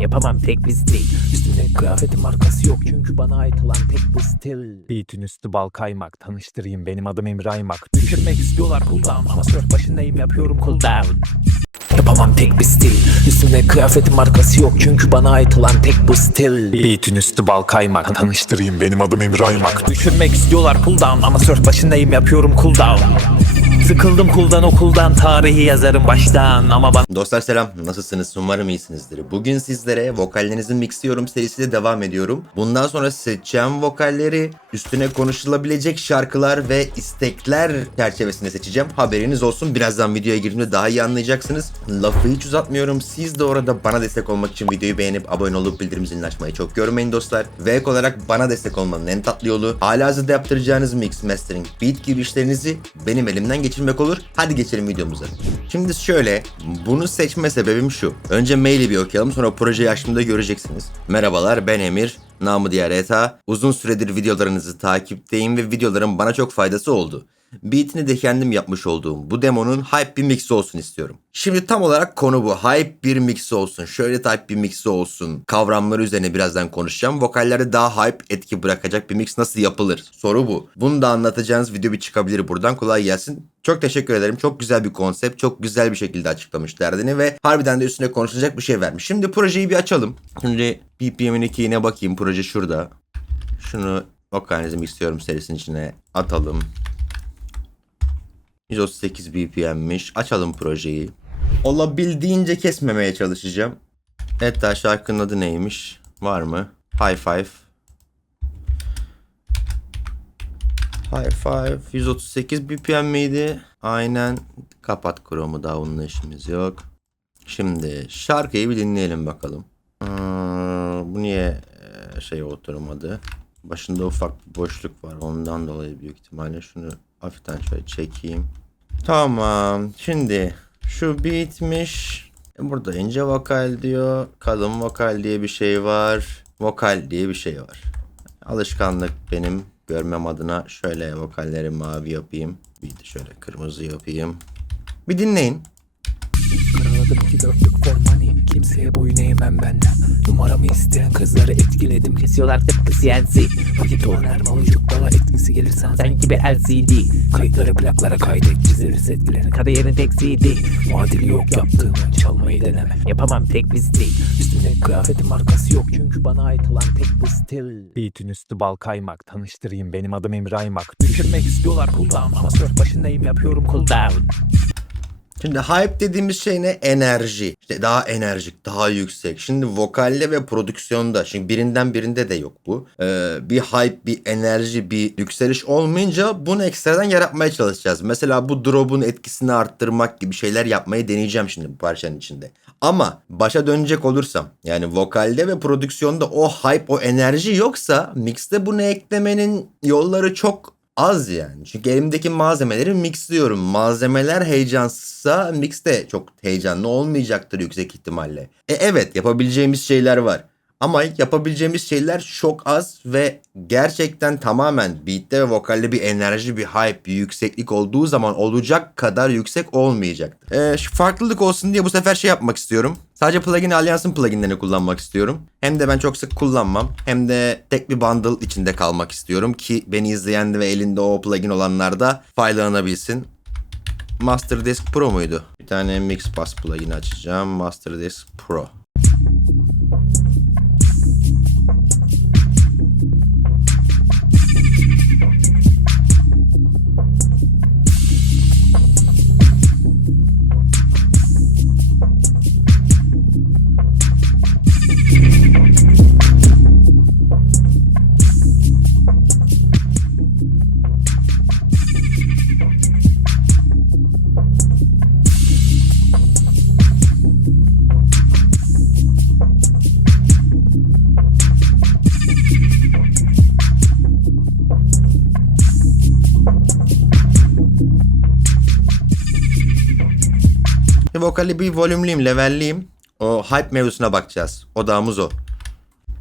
Yapamam tek bir stil. Üstümde kıyafetin markası yok. Çünkü bana ait olan tek bu stil. Beat'in üstü bal kaymak. Tanıştırayım benim adım Emre Aymak. Düşürmek istiyorlar cooldown Ama surf başındayım yapıyorum cooldown Yapamam tek bir stil. Üstümde kıyafetin markası yok. Çünkü bana ait olan tek bu stil. Beat'in üstü bal kaymak. Tanıştırayım benim adım Emre Aymak. Düşürmek istiyorlar cooldown Ama surf başındayım yapıyorum cooldown Sıkıldım cool'dan okuldan Tarihi yazarım baştan Ama bana Dostlar selam. Nasılsınız? Umarım iyisinizdir. Bugün sizlere vokallerinizin mixliyorum serisiyle devam ediyorum. Bundan sonra seçeceğim vokalleri üstüne konuşulabilecek şarkılar ve istekler çerçevesinde seçeceğim. Haberiniz olsun. Birazdan videoya girdiğimde daha iyi anlayacaksınız. Lafı hiç uzatmıyorum. Siz de orada bana destek olmak için videoyu beğenip abone olup bildirim zilini açmayı çok görmeyin dostlar. Ve ek olarak bana destek olmanın en tatlı yolu halihazırda yaptıracağınız mix, mastering, beat gibi işlerinizi benim elimden geçirmek olur. Hadi geçelim videomuza. Şimdi şöyle, bunu seçme sebebim şu. Önce maili bir okuyalım sonra projeyi açtığımda göreceksiniz. Merhabalar ben Emir. Namı diğer Eta. Uzun süredir videolarınızı takipteyim ve videoların bana çok faydası oldu. Beatini de kendim yapmış olduğum bu demonun hype bir mixi olsun istiyorum. Şimdi tam olarak konu bu. Hype bir mixi olsun. Şöyle type bir mixi olsun. Kavramları üzerine birazdan konuşacağım. Vokallerde daha hype etki bırakacak bir mix nasıl yapılır? Soru bu. Bunu da anlatacağınız video bir çıkabilir buradan. Kolay gelsin. Çok teşekkür ederim. Çok güzel bir konsept. Çok güzel bir şekilde açıklamış derdini ve harbiden de üstüne konuşulacak bir şey vermiş. Şimdi projeyi bir açalım. Şimdi BPM'in 2'ine bakayım. Proje şurada. Şunu vokalizm istiyorum serisinin içine atalım. 138 BPM'miş. Açalım projeyi. Olabildiğince kesmemeye çalışacağım. Hatta şarkının adı neymiş? Var mı? High Five. High Five 138 BPM miydi? Aynen. Kapat Chrome'u daha onunla işimiz yok. Şimdi şarkıyı bir dinleyelim bakalım. Hmm, bu niye e, şey oturmadı? Başında ufak bir boşluk var. Ondan dolayı büyük ihtimalle şunu hafiften şöyle çekeyim. Tamam. Şimdi şu bitmiş. Burada ince vokal diyor. Kalın vokal diye bir şey var. Vokal diye bir şey var. Alışkanlık benim. Görmem adına şöyle vokalleri mavi yapayım. Bir de şöyle kırmızı yapayım. Bir dinleyin. Kimseye boyun eğmem ben Numaramı isteyen kızları etkiledim Kesiyorlar tıpkı CNC Vakit oynarma vücutlara etkisi gelirsen Sen gibi LCD Kayıtları plaklara kaydet Çizeriz etkilerini Kariyerin tek CD Muadili yok yaptığımı çalmayı deneme Yapamam tek bir stil. Üstümde kıyafetin markası yok Çünkü bana ait olan tek bu stil. Beat'in üstü bal kaymak. Tanıştırayım benim adım Emre Aymak. Düşürmek istiyorlar cooldown Ama surf başındayım yapıyorum cooldown Şimdi hype dediğimiz şey ne? Enerji. İşte daha enerjik, daha yüksek. Şimdi vokalde ve prodüksiyonda, şimdi birinden birinde de yok bu. Ee, bir hype, bir enerji, bir yükseliş olmayınca bunu ekstradan yaratmaya çalışacağız. Mesela bu drop'un etkisini arttırmak gibi şeyler yapmayı deneyeceğim şimdi bu parçanın içinde. Ama başa dönecek olursam yani vokalde ve prodüksiyonda o hype, o enerji yoksa mixte bunu eklemenin yolları çok az yani. Çünkü elimdeki malzemeleri mixliyorum. Malzemeler heyecansızsa mix de çok heyecanlı olmayacaktır yüksek ihtimalle. E evet yapabileceğimiz şeyler var. Ama yapabileceğimiz şeyler çok az ve gerçekten tamamen beatte ve vokalde bir enerji, bir hype, bir yükseklik olduğu zaman olacak kadar yüksek olmayacaktır. Ee, farklılık olsun diye bu sefer şey yapmak istiyorum. Sadece plugin Alliance'ın pluginlerini kullanmak istiyorum. Hem de ben çok sık kullanmam. Hem de tek bir bundle içinde kalmak istiyorum ki beni izleyen ve elinde o plugin olanlar da faydalanabilsin. Master Disk Pro muydu? Bir tane Mix Bus plugin açacağım. Master Disk Pro. Vokali bir volümleyeyim, levelleyeyim. O hype mevzusuna bakacağız. Odağımız o.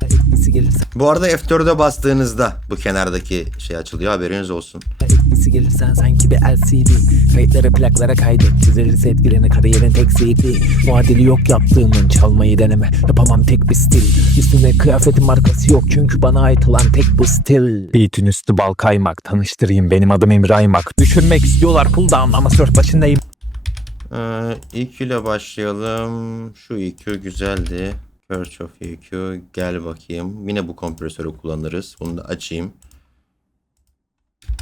Etkisi gelirse Bu arada F4'e bastığınızda bu kenardaki şey açılıyor haberiniz olsun. etkisi gelirsen sanki bir LCD Kayıtları plaklara kaydet Çizilirse etkilerini kariyerin tek zevkli Muadili yok yaptığımın çalmayı deneme Yapamam tek bir stil Üstümde kıyafetin markası yok Çünkü bana ait olan tek bu stil Beat'in üstü bal kaymak Tanıştırayım benim adım Emre Aymak Düşürmek istiyorlar pull down ama surf başındayım Ee, EQ ile başlayalım. Şu EQ güzeldi. Kirchhoff EQ. Gel bakayım. Yine bu kompresörü kullanırız. Bunu da açayım.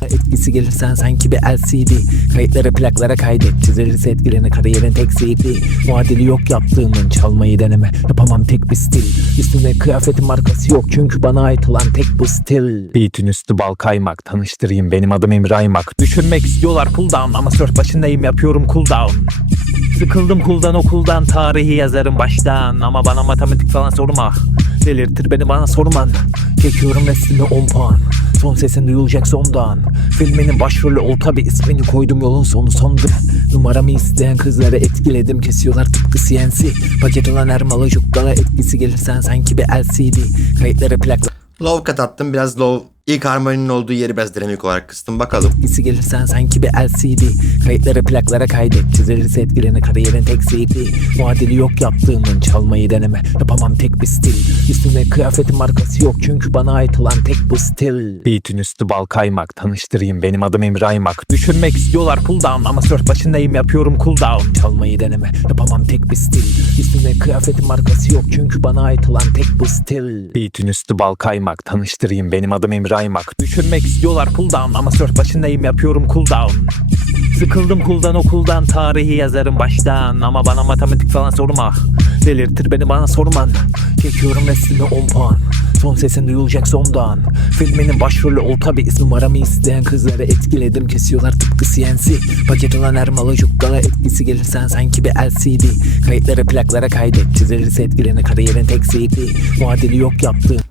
Etkisi gelirsen sanki bir LCD Kayıtları plaklara kaydet. Çizilirse etkilerini kariyerin tek zevkli Muadili yok yaptığımın çalmayı deneme. Yapamam tek bir stil. Üstümde kıyafetin markası yok Çünkü bana ait olan tek bu stil. Beat'in üstü bal kaymak. Tanıştırayım benim adım Emre Aymak. Düşürmek istiyorlar pull down Ama surf başındayım yapıyorum cool down Sıkıldım kuldan okuldan tarihi yazarım baştan. Ama bana matematik falan sorma. Delirtir beni bana sorman. Çekiyorum neslime 10 puan Son sesin duyulacak sondan Filminin başrolü ol tabi ismini koydum yolun sonu sondur Numaramı isteyen kızları etkiledim Kesiyorlar tıpkı CNC Paket olan her malı etkisi gelirsen sanki bir LCD Kayıtları plakla Low cut attım. Biraz low. İlk harmoninin olduğu yeri biraz dinamik olarak kıstım. Bakalım. etkisi gelirsen sanki bir LCD Kayıtları plaklara kaydet Çizilirse etkilerini kariyerin tek zevkli Muadili yok yaptığımın çalmayı deneme. Yapamam tek bir stil. Üstümde kıyafetin markası yok Çünkü bana ait olan tek bu stil. Beat'in üstü bal kaymak. Tanıştırayım benim adım Emre Aymak. Düşürmek istiyorlar pull down Ama surf başındayım. Yapıyorum cool down Çalmayı deneme. Yapamam tek bir stil. Üstümde kıyafetin markası yok Çünkü bana ait olan tek bu stil. Beat'in üstü bal kaymak. Tanıştırayım benim adım Emre Aymak Düşürmek istiyorlar pull down Ama surf başındayım yapıyorum cool down Sıkıldım kuldan okuldan tarihi yazarım baştan. Ama bana matematik falan sorma. Delirtir beni bana sorman. Çekiyorum neslime 10 puan. Son sesin duyulacak sondan. Filminin başrolü ol tabi is numaramı isteyen kızları etkiledim. Kesiyorlar tıpkı CNC Paket olan her malı cukkala etkisi gelirsen sanki bir LCD Kayıtları plaklara kaydet Çizilirse etkilerini kariyerin tek zevkli Muadili yok yaptığım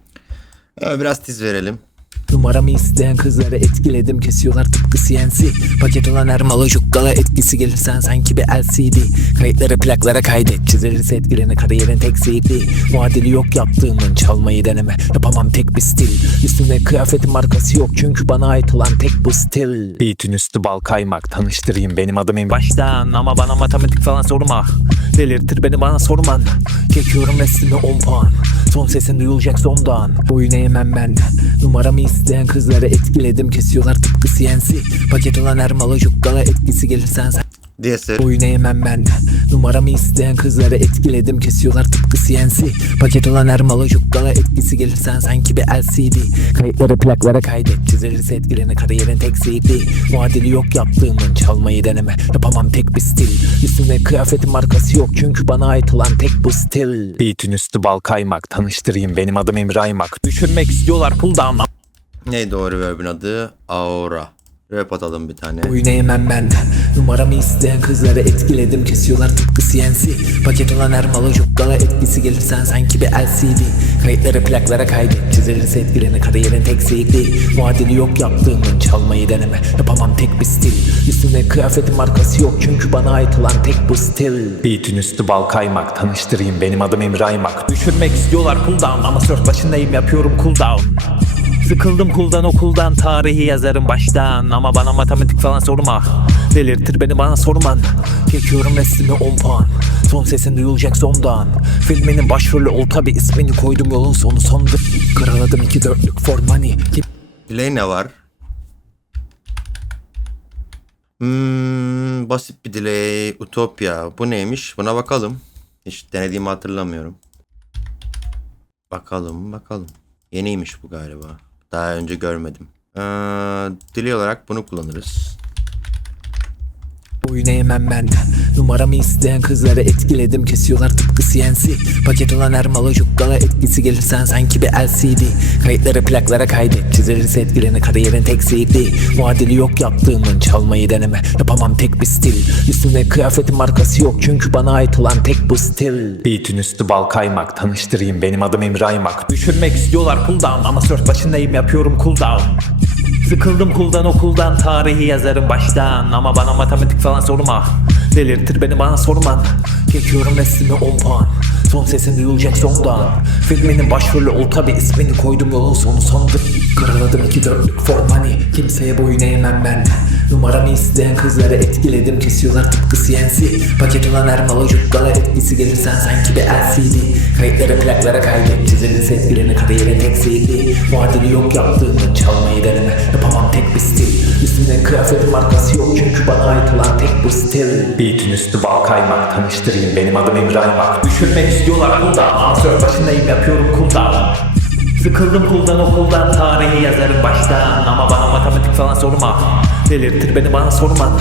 Ee, biraz tiz verelim. Numaramı isteyen kızları etkiledim Kesiyorlar tıpkı CNC Paket olan her malı cukkala etkisi gelirsen sanki bir LCD Kayıtları plaklara kaydet Çizilirse etkilerini kariyerin tek zevkli Muadili yok yaptığımın çalmayı deneme Yapamam tek bir stil. Üstümde kıyafetin markası yok Çünkü bana ait olan tek bu stil. Beat'in üstü bal kaymak Tanıştırayım benim adım Emre Baştan ama bana matematik falan sorma. Delirtir beni bana sorman Çekiyorum neslime 10 puan. Son sesin duyulacak sondan. Boyuna yemem ben. Numaramı isteyen kızları etkiledim Kesiyorlar tıpkı CNC Paket olan her malı cukkala etkisi gelirsen sen DSR. Boyuna yemem ben. Numaramı isteyen kızları etkiledim Kesiyorlar tıpkı CNC Paket olan her malı cukkala etkisi gelirsen sanki bir LCD Kayıtları plaklara kaydet Çizilirse etkilerini kariyerin tek zevkli Muadili yok yaptığımın çalmayı deneme. Yapamam tek bir stil. Üstümde kıyafetin markası yok Çünkü bana ait olan tek bu stil. Beat'in üstü bal kaymak Tanıştırayım benim adım Emre Aymak Düşürmek istiyorlar pull down Neydi o reverb'in adı? Aura. Rap atalım bir tane. Boyuna yemem ben. Numaramı isteyen kızları etkiledim. Kesiyorlar tıpkı CNC Paket olan her malı cukkala etkisi gelirsen sanki bir LCD Kayıtları plaklara kaydet Çizilirse etkilerini kariyerin tek zevkli Muadili yok yaptığımın çalmayı deneme. Yapamam tek bir stil. Üstümde kıyafetin markası yok Çünkü bana ait olan tek bu stil. Beat'in üstü bal kaymak Tanıştırayım benim adım Emre Aymak Düşürmek istiyorlar pull down Ama surf başındayım yapıyorum cool down Sıkıldım kuldan okuldan tarihi yazarım baştan Ama bana matematik falan sorma Delirtir beni bana sorman Çekiyorum neslime 10 puan Son sesin duyulacak sondan Filminin başrolü ol tabi ismini koydum yolun sonu sondur Karaladım iki dörtlük for money Delay ne var? Hmm, basit bir delay. Utopya. Bu neymiş? Buna bakalım. Hiç denediğimi hatırlamıyorum. Bakalım bakalım. Yeniymiş bu galiba. Daha önce görmedim. Ee, delay olarak bunu kullanırız. Boyuna yemem ben. Numaramı isteyen kızları etkiledim Kesiyorlar tıpkı CNC Paket olan her malı cukkala etkisi gelirsen sanki bir LCD Kayıtları plaklara kaydet Çizilirse etkilerini kariyerin tek zevkli Muadili yok yaptığımın çalmayı deneme Yapamam tek bir stil. Üstümde kıyafetin markası yok Çünkü bana ait olan tek bu stil. Beat'in üstü bal kaymak Tanıştırayım benim adım Emre Aymak Düşürmek istiyorlar pull down Ama surf başındayım yapıyorum cool down Sıkıldım kuldan okuldan tarihi yazarım baştan. Ama bana matematik falan sorma. Delirtir beni bana sorman. Geçiyorum neslimi 10 puan. Son sesin duyulacak sondan. Filminin başrolü ol tabi ismini koydum yolun sonu. Sondur Karaladım iki dörtlük for money Kimseye boyun eğmem ben Numaramı isteyen kızları etkiledim Kesiyorlar tıpkı CNC Paket olan her malı cukkala etkisi gelirsen sanki bir LCD Kayıtları plaklara kaydet Çizilirse etkilerini kariyerin tek seyirli Muadili yok yaptığımın çalmayı deneme Yapamam tek bir stil. Üstümde kıyafetin markası yok çünkü bana ait olan tek bu stil. Beat'in üstü bal kaymak Tanıştırayım benim adım Emrahmak Düşürmek istiyorlar kuldan Ansör başındayım yapıyorum kuldan Sıkıldım kuldan okuldan tarihi yazarım baştan. Ama bana matematik falan sorma Delirtir beni bana sorman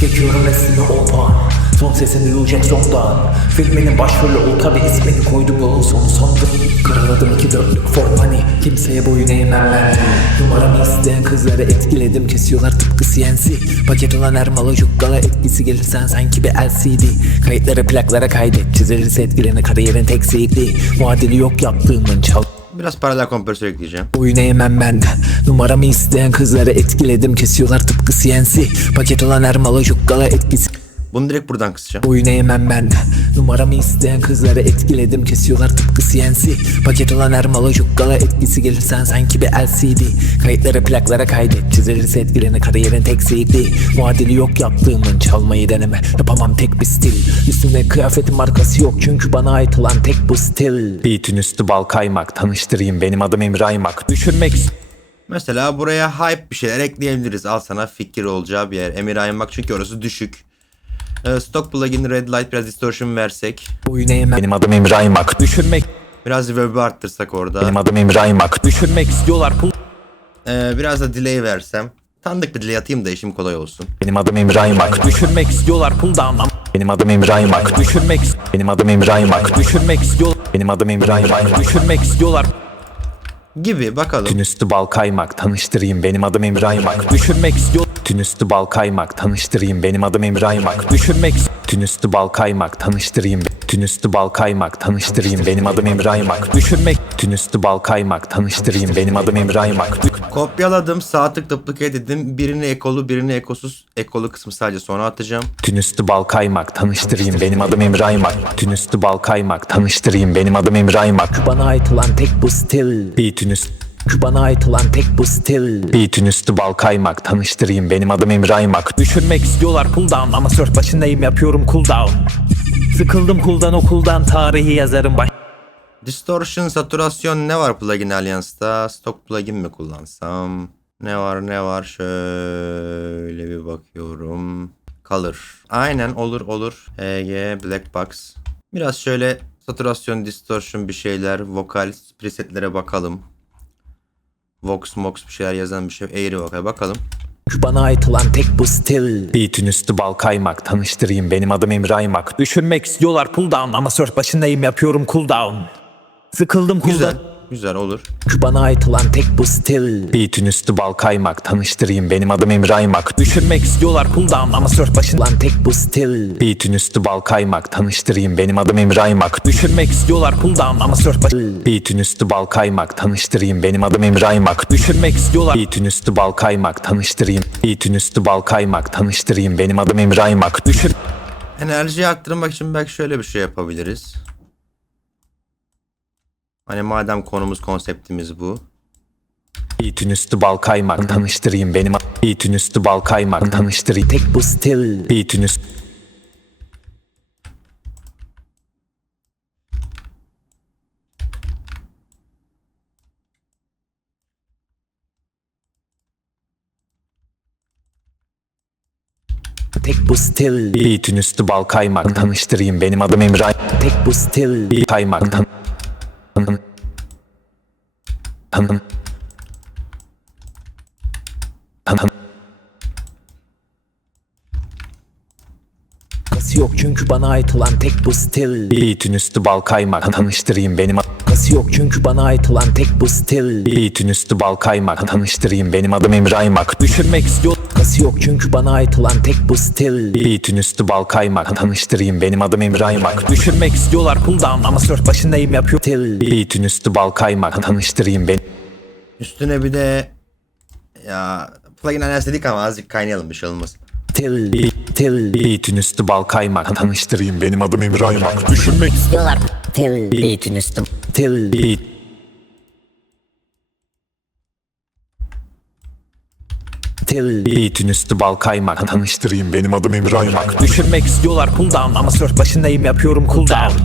Geçiyorum neslimi 10 puan Son sesin duyulacak sondan Filminin başrolü ol tabi ismini koydum yolun sonu sondur. Karaladım iki dörtlük for money Kimseye boyun eğmem ben. Numaramı isteyen kızları etkiledim Kesiyorlar tıpkı CNC Paket olan her malı cukkala etkisi gelirsen sanki bir LCD Kayıtları plaklara kaydet Çizilirse etkilerini kariyerin tek seyirli Muadili yok yaptığımın çal Biraz paralel kompresör ekleyeceğim. Boyun eğmem ben. Numaramı isteyen kızları etkiledim Kesiyorlar tıpkı CNC Paket olan her malı cukkala etkisi Bunu direkt buradan kısacağım. Boyun eğmem ben Numaramı isteyen kızları etkiledim Kesiyorlar tıpkı CNC Paket olan her malı cukkala etkisi gelirsen sanki bir LCD Kayıtları plaklara kaydet Çizilirse etkilerini kariyerin tek seyirli Muadili yok yaptığımın çalmayı deneme Yapamam tek bir stil Üstümde kıyafetin markası yok çünkü bana ait olan tek bu stil Beat'in üstü bal kaymak Tanıştırayım benim adım Emrahmak Düşürmek Mesela buraya hype bir şeyler ekleyebiliriz. Al sana fikir olacağı bir yer. Emir Aymak çünkü orası düşük. Ee, stock plugin red light biraz distortion versek. Boyun eğmem Benim adım Emrahmak Düşürmek Biraz reverb'ı arttırsak orada. Benim adım Emrahmak Düşürmek istiyorlar. Pul Ee, biraz da delay versem. Tanıdık bir delay atayım da işim kolay olsun. Benim adım Emrahmak Düşürmek istiyorlar. Pull down Benim adım Emrahmak Düşürmek Benim adım Emrahmak Düşürmek istiyor Benim adım Emrahmak Düşürmek istiyorlar. Gibi bakalım. Tün üstü bal kaymak Tanıştırayım. Benim adım Emrahmak Düşürmek istiyor Tün üstü bal kaymak Tanıştırayım benim adım Emrahmak Düşürmek Tün üstü bal kaymak Tanıştırayım Tün üstü bal kaymak Tanıştırayım benim adım Emrahmak Düşürmek Tün üstü bal kaymak Tanıştırayım benim adım Emrahmak Kopyaladım. Sağ tık duplicate dedim. Birini ekolu birini ekosuz. Ekolu kısmı sadece sonra atacağım. Tün üstü bal kaymak tanıştırayım benim adım Emrahmak Tün üstü bal kaymak tanıştırayım benim adım Emrahmak Bana ait olan tek bu stil Beat'in üstü bana ait olan tek bu stil Beat'in üstü bal kaymak tanıştırayım benim adım Emrahmak Düşürmek istiyorlar pull down ama surf başındayım yapıyorum cool down Sıkıldım kuldan okuldan tarihi yazarım baş Distortion, saturasyon ne var plugin Alliance'da? Stock plugin mi kullansam? Ne var ne var? Şöyle bir bakıyorum. Color. Aynen olur olur. HG Black Box. Biraz şöyle saturasyon, distortion bir şeyler, vokal presetlere bakalım. Vox Mox bir şeyler yazan bir şey. Eğri vokal bakalım. bana ait olan tek bu stil. Beat'in üstü bal kaymak tanıştırayım. Benim adım Emrahmak Düşürmek istiyorlar. Pull down ama surf başındayım. Yapıyorum cool down Sıkıldım kuldan Güzel. Güzel olur. Bana ait olan tek bu stil. Beat'in üstü bal kaymak Tanıştırayım benim adım Emrahmak Düşürmek istiyorlar pull down ama surf başında Lan tek bu stil. Beat'in üstü bal kaymak Tanıştırayım benim adım Emrahmak Düşürmek istiyorlar pull down ama surf başında Beat'in üstü bal kaymak Tanıştırayım benim adım Emrahmak Düşürmek istiyorlar Beat'in üstü bal kaymak Tanıştırayım. Beat'in üstü bal kaymak Tanıştırayım benim adım Emrahmak Düşür Enerjiyi arttırmak için belki şöyle bir şey yapabiliriz. Hani madem konumuz konseptimiz bu. Beat'in üstü bal kaymak. Tanıştırayım benim Beat'in üstü bal kaymak. Tanıştırayım. Tek bu stil. Beat'in üstü Tek bu stil. Beat'in üstü bal kaymak. Tanıştırayım benim adım Emrah. Tek bu stil. Kaymak. Tan Kası yok çünkü bana ait olan tek bu stil. Beat'in üstü bal kaymak Tanıştırayım benim Kası yok çünkü bana ait olan tek bu stil. Beat'in üstü bal kaymak Tanıştırayım benim adım Emrahmak Düşürmek istiyor Kası yok. Çünkü bana ait olan tek bu stil. Beat'in üstü bal kaymak Tanıştırayım. Benim adım Emrahmak Düşürmek istiyorlar pull down. Ama surf başındayım yapıyor Stil. Beat'in üstü bal kaymak Tanıştırayım. Benim Üstüne bir de Ya plugin analiz dedik ama azıcık kaynayalım bir şey olmaz. Til Til Beat'in üstü bal kaymak Tanıştırayım. Benim adım Emre Aymak. Düşünmek diyorlar. Til beat'in üstü. Til Beat Til Beat'in üstü bal kaymak Tanıştırayım benim adım Emre Aymak Düşürmek istiyorlar cooldown ama surf başındayım yapıyorum cooldown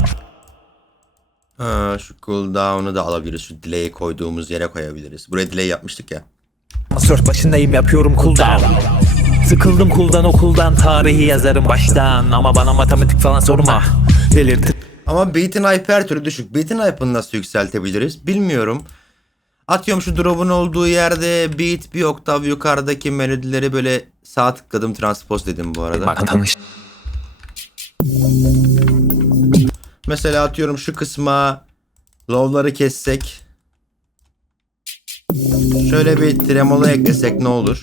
Ha, şu cooldown'u da alabiliriz. Şu delay'i koyduğumuz yere koyabiliriz. Buraya delay yapmıştık ya. Ama başındayım yapıyorum cooldown Sıkıldım cooldown okuldan tarihi yazarım baştan Ama bana matematik falan sorma Delirtir Ama beat'in hype her türlü düşük. Beat'in hype'ını nasıl yükseltebiliriz bilmiyorum. Atıyorum şu drop'un olduğu yerde beat bir oktav yukarıdaki melodileri böyle sağ tıkladım transpose dedim bu arada. Bak tanış Mesela atıyorum şu kısma low'ları kessek. Şöyle bir tremolo eklesek ne olur?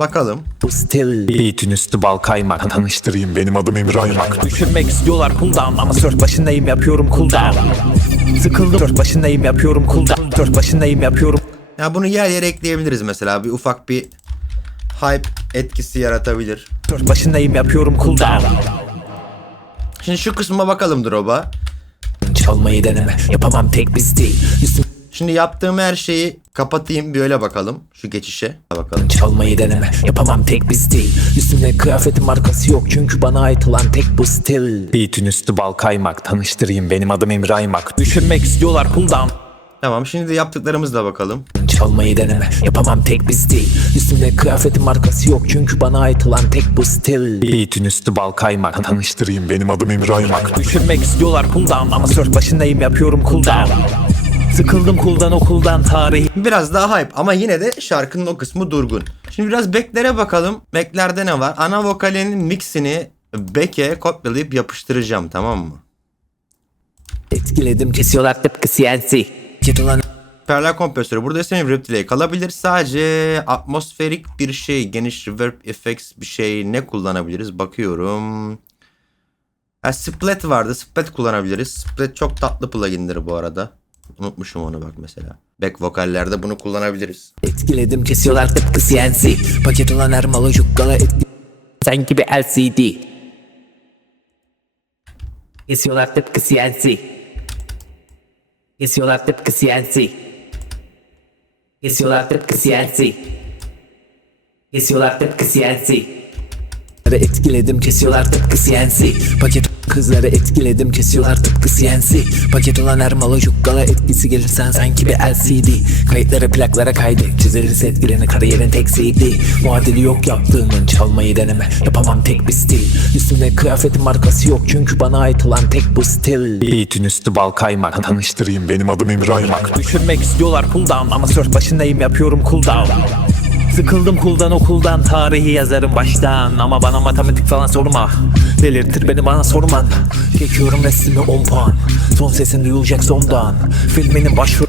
Bakalım. Bu stil Beat'in üstü bal kaymak. Tanıştırayım benim adım Emre Aymak Düşürmek istiyorlar cooldown ama surf başındayım yapıyorum cooldown. Sıkıldım surf başındayım yapıyorum cooldown. Surf başındayım yapıyorum. Ya bunu yer yer ekleyebiliriz mesela. Bir ufak bir hype etkisi yaratabilir. surf başındayım yapıyorum cooldown. Şimdi şu kısma bakalım drop'a. Çalmayı deneme. Yapamam tek biz değil. Üstüm Şimdi yaptığım her şeyi kapatayım bir öyle bakalım. Şu geçişe. Bakalım. çalmayı deneme yapamam tek biz değil Üstümde kıyafetin markası yok çünkü bana ait olan tek bu stil Beat'in üstü bal kaymak Tanıştırayım benim adım Emre Aymak Düşürmek istiyorlar cooldown Tamam şimdi de yaptıklarımızla bakalım. Çalmayı deneme yapamam tek biz değil Üstümde kıyafetin markası yok çünkü bana ait olan tek bu stil Beat'in üstü bal kaymak Tanıştırayım benim adım Emre Aymak Düşürmek istiyorlar cooldown ama surf başındayım yapıyorum cooldown Sıkıldım cooldown okuldan tarihi Biraz daha hype ama yine de şarkının o kısmı durgun. Şimdi biraz backlere bakalım. Backlerde ne var? Ana vokalinin mixini back'e kopyalayıp yapıştıracağım tamam mı? Etkiledim kesiyorlar tıpkı CNC Jet olan Paralel kompresörü. Burada istediğim rip delay kalabilir. Sadece atmosferik bir şey, geniş reverb effects bir şey ne kullanabiliriz? Bakıyorum. Ha, split vardı. Split kullanabiliriz. Split çok tatlı plugindir bu arada. Unutmuşum onu bak mesela. Back vokallerde bunu kullanabiliriz. Etkiledim kesiyorlar tıpkı CNC Paket olan her malı yukkala etki Sen gibi LCD Kesiyorlar tıpkı CNC Kesiyorlar tıpkı CNC Kesiyorlar tıpkı CNC Kesiyorlar tıpkı CNC Kızları etkiledim kesiyorlar tıpkı CNC Paket kızları etkiledim kesiyorlar tıpkı CNC Paket olan her malı yukkala etkisi gelirsen sanki bir LCD Kayıtları plaklara kaydı çizilirse etkilerini kariyerin tek CD Muadili yok yaptığımın çalmayı deneme Yapamam tek bir stil. Üstümde kıyafetin markası yok çünkü bana ait olan tek bu stil. Beat'in üstü bal kaymak Tanıştırayım benim adım Emre Aymak Düşürmek istiyorlar cooldown ama surf başındayım yapıyorum cooldown Sıkıldım kuldan okuldan tarihi yazarım baştan. Ama bana matematik falan sorma. Delirtir beni bana sorman Çekiyorum resmi 10 puan. Son sesin duyulacak sondan. Filminin başrol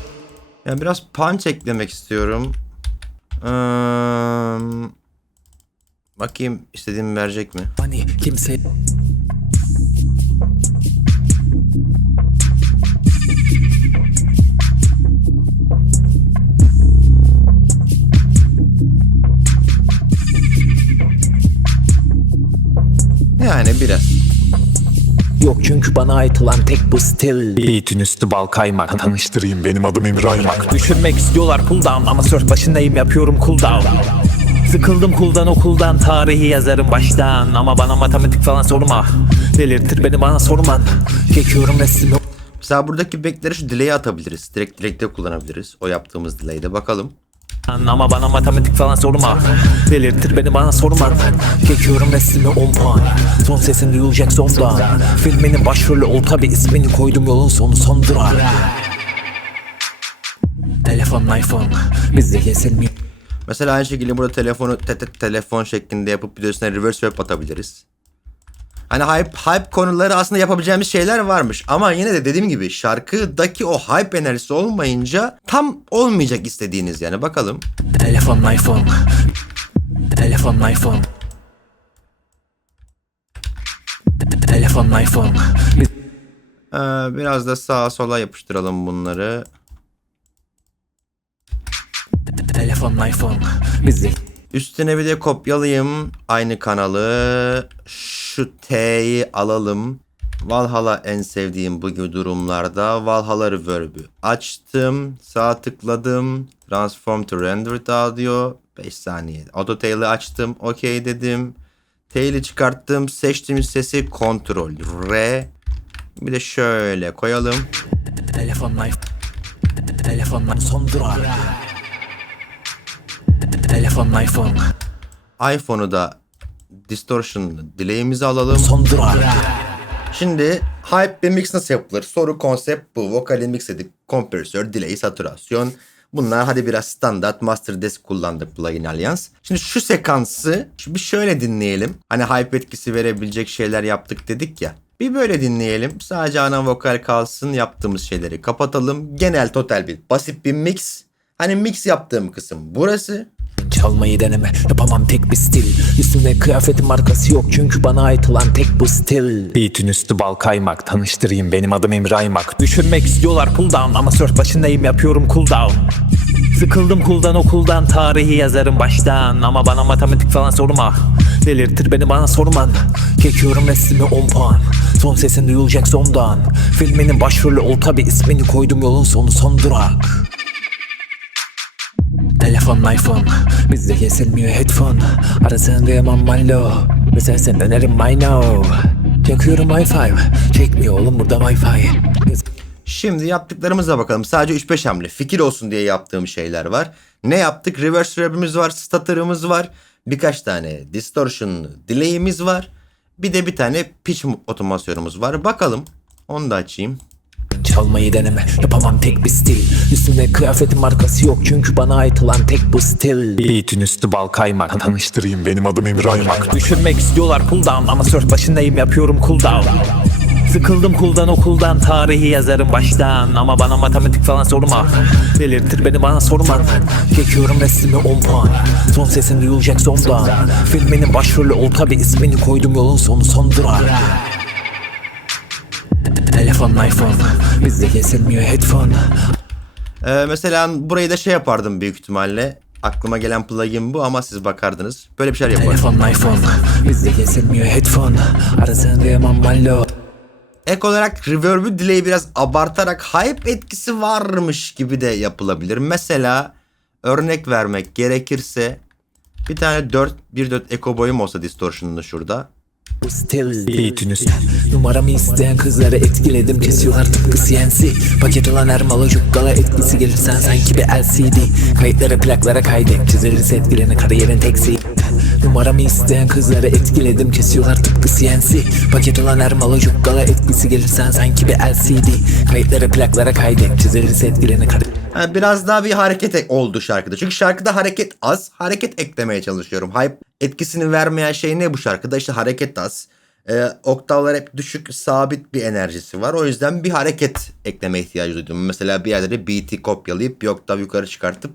Yani biraz punch eklemek istiyorum. Ee, bakayım istediğimi verecek mi? Hani kimse Yani biraz. yok çünkü bana ait olan tek bu stil Beat'in üstü bal kaymak Tanıştırayım benim adım Emre Aymak Düşürmek istiyorlar cooldown ama surf başındayım yapıyorum cooldown Sıkıldım kuldan okuldan tarihi yazarım baştan Ama bana matematik falan sorma Delirtir beni bana sorman Çekiyorum resmi Mesela buradaki backleri şu delay'e atabiliriz. Direkt direkte kullanabiliriz. O yaptığımız delay'de. Bakalım. Ama bana matematik falan sorma. Delirtir beni bana sorman Çekiyorum resmi 10 puan Son sesin duyulacak sondan Filminin başrolü ol tabi ismini koydum yolun sonu son durak Telefon iPhone. Bizde kesilmiyor. Mesela aynı şekilde burada telefonu te- te- telefon şeklinde yapıp üstüne reverse web atabiliriz. Hani hype, hype konuları aslında yapabileceğimiz şeyler varmış. Ama yine de dediğim gibi şarkıdaki o hype enerjisi olmayınca tam olmayacak istediğiniz yani. Bakalım. Telefon iPhone Telefon iPhone Telefon iPhone Ee, biraz da sağa sola yapıştıralım bunları. Telefon iPhone Bizde Üstüne bir de kopyalayayım aynı kanalı. Şu T'yi alalım. Valhalla en sevdiğim bu gibi durumlarda Valhalla Reverb'ü açtım. Sağ tıkladım. Transform to Rendered Audio. 5 saniye. Auto Tail'i açtım. OK dedim. Tail'i çıkarttım. Seçtiğimiz sesi Ctrl R. Bir de şöyle koyalım. Telefon iPhone Telefon son durak Telefon iPhone iPhone'u da distortion delay'imizi alalım. son durak Şimdi hype bir mix nasıl yapılır? Soru konsept bu. Vokali mixledik. Kompresör, delay, saturasyon. Bunlar hadi biraz standart Master Desk kullandık Plugin Alliance. Şimdi şu sekansı bir şöyle dinleyelim. Hani hype etkisi verebilecek şeyler yaptık dedik ya. Bir böyle dinleyelim. Sadece ana vokal kalsın yaptığımız şeyleri kapatalım. Genel total bir basit bir mix. Hani mix yaptığım kısım burası. Çalmayı deneme yapamam tek bir stil. Üstümde kıyafetin markası yok çünkü bana ait olan tek bu stil. Beat'in üstü bal kaymak tanıştırayım benim adım Emre Aymak. Düşürmek istiyorlar pull down ama surf başındayım yapıyorum cool down Sıkıldım kuldan okuldan tarihi yazarım baştan. Ama bana matematik falan sorma. Delirtir beni bana sorman Çekiyorum resmi 10 puan. Son sesin duyulacak sondan. Filminin başrolü ol tabi ismini koydum yolun sonu son durak Telefon iPhone Bizde kesilmiyor headphone Arasını duyamam malo Mesela sen dönerim my know Yakıyorum Wi-Fi Çekmiyor oğlum burada Wi-Fi Şimdi yaptıklarımıza bakalım. Sadece 3-5 hamle fikir olsun diye yaptığım şeyler var. Ne yaptık? Reverse reverb'imiz var, stutter'ımız var. Birkaç tane distortion delay'imiz var. Bir de bir tane pitch otomasyonumuz var. Bakalım. Onu da açayım. Çalmayı deneme yapamam tek bir stil. Üstümde kıyafetin markası yok çünkü bana ait olan tek bu stil. Beat'in üstü bal kaymak. Tanıştırayım benim adım Emre Aymak Düşürmek istiyorlar pull down ama surf başındayım yapıyorum cool down Sıkıldım kuldan okuldan tarihi yazarım baştan. Ama bana matematik falan sorma. Delirtir beni bana sorman Çekiyorum resmi 10 puan Son sesin duyulacak sondan. Filminin başrolü ol tabi ismini koydum yolun sonu son durak Telefon iPhone Bizde kesilmiyor headphone Ee, mesela burayı da şey yapardım büyük ihtimalle. Aklıma gelen plugin bu ama siz bakardınız. Böyle bir şeyler yapardım. Telefon iPhone Bizde kesilmiyor headphone Arasını duyamam malo Ek olarak reverb'ü delay biraz abartarak hype etkisi varmış gibi de yapılabilir. Mesela örnek vermek gerekirse bir tane 4 1 4 echo boyum olsa distortion'lı şurada. Üstü Numaramı isteyen kızları etkiledim. Kesiyorlar tıpkı CNC Paket olan her malı cukkala etkisi gelirsen sanki bir LCD Kayıtları plaklara kaydet Çizilirse etkilerini kariyerin teksi Numaramı isteyen kızları etkiledim. Kesiyorlar tıpkı CNC Paket olan her malı cukkala etkisi gelirsen sanki bir LCD Kayıtları plaklara kaydet Çizilirse etkilerini kariyerin Ha, biraz daha bir hareket e- oldu şarkıda. Çünkü şarkıda hareket az. Hareket eklemeye çalışıyorum. Hype etkisini vermeyen şey ne bu şarkıda? İşte hareket az. Ee, oktavlar hep düşük, sabit bir enerjisi var. O yüzden bir hareket ekleme ihtiyacı duydum. Mesela bir yerde beat'i kopyalayıp bir oktav yukarı çıkartıp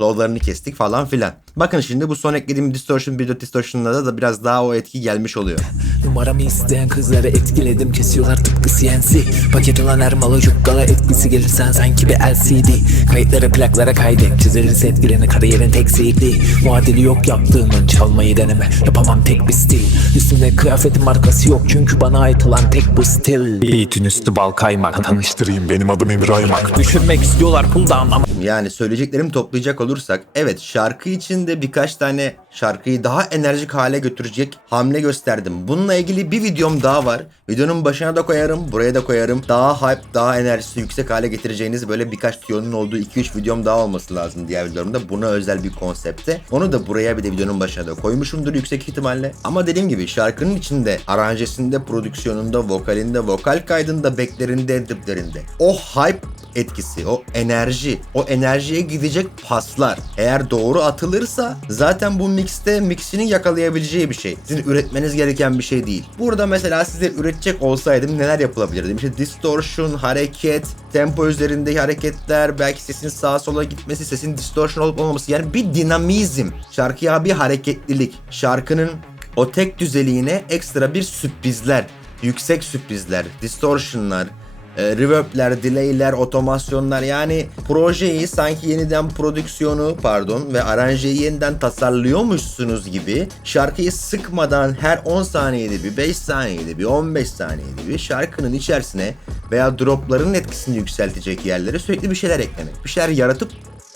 low'larını kestik falan filan. Bakın şimdi bu son eklediğim distortion, bir distortion'larda da biraz daha o etki gelmiş oluyor. Numaramı isteyen kızları etkiledim Kesiyorlar tıpkı CNC Paket olan her malı cukkala etkisi gelirsen sanki bir LCD Kayıtları plaklara kaydet Çizilirse etkilerini kariyerin tek CD Muadili yok yaptığının çalmayı deneme Yapamam tek bir stil. Üstümde kıyafetin markası yok çünkü bana ait olan tek bu stil. Beat'in üstü bal kaymak Tanıştırayım benim adım Emre Aymak Düşürmek istiyorlar pull down ama Yani söyleyeceklerimi toplayacak olursak evet şarkı içinde birkaç tane şarkıyı daha enerjik hale götürecek hamle gösterdim. Bununla ilgili bir videom daha var. Videonun başına da koyarım, buraya da koyarım. Daha hype, daha enerjisi yüksek hale getireceğiniz böyle birkaç tiyonun olduğu 2-3 videom daha olması lazım diğer videolarımda. Buna özel bir konsepte. Onu da buraya bir de videonun başına da koymuşumdur yüksek ihtimalle. Ama dediğim gibi şarkının içinde, aranjesinde, prodüksiyonunda, vokalinde, vokal kaydında, backlerinde, diplerinde. O hype etkisi, o enerji, o enerjiye gidecek paslar eğer doğru atılırsa zaten bu mixte mixini yakalayabileceği bir şey. Sizin üretmeniz gereken bir şey değil. Burada mesela size üretecek olsaydım neler yapılabilirdi? İşte distortion, hareket, tempo üzerindeki hareketler, belki sesin sağa sola gitmesi, sesin distortion olup olmaması yani bir dinamizm. Şarkıya bir hareketlilik. Şarkının o tek düzeliğine ekstra bir sürprizler, yüksek sürprizler, distortionlar, e, reverb'ler, delay'ler, otomasyonlar yani projeyi sanki yeniden prodüksiyonu pardon ve aranjeyi yeniden tasarlıyormuşsunuz gibi şarkıyı sıkmadan her 10 saniyede bir 5 saniyede bir 15 saniyede bir şarkının içerisine veya dropların etkisini yükseltecek yerlere sürekli bir şeyler eklemek. Bir şeyler yaratıp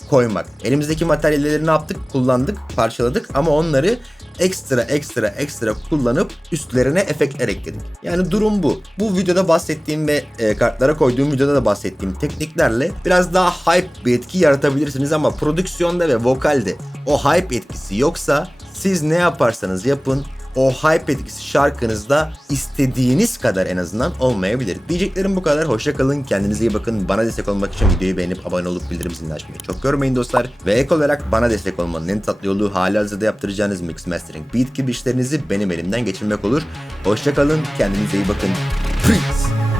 koymak. Elimizdeki materyalleri ne yaptık? Kullandık, parçaladık ama onları ekstra ekstra ekstra kullanıp üstlerine efektler ekledik. Yani durum bu. Bu videoda bahsettiğim ve e, kartlara koyduğum videoda da bahsettiğim tekniklerle biraz daha hype bir etki yaratabilirsiniz ama prodüksiyonda ve vokalde o hype etkisi yoksa siz ne yaparsanız yapın o hype etkisi şarkınızda istediğiniz kadar en azından olmayabilir. Diyeceklerim bu kadar. Hoşça kalın. Kendinize iyi bakın. Bana destek olmak için videoyu beğenip abone olup bildirim zilini açmayı çok görmeyin dostlar. Ve ek olarak bana destek olmanın en tatlı yolu halihazırda yaptıracağınız mix mastering beat gibi işlerinizi benim elimden geçirmek olur. Hoşça kalın. Kendinize iyi bakın. Peace.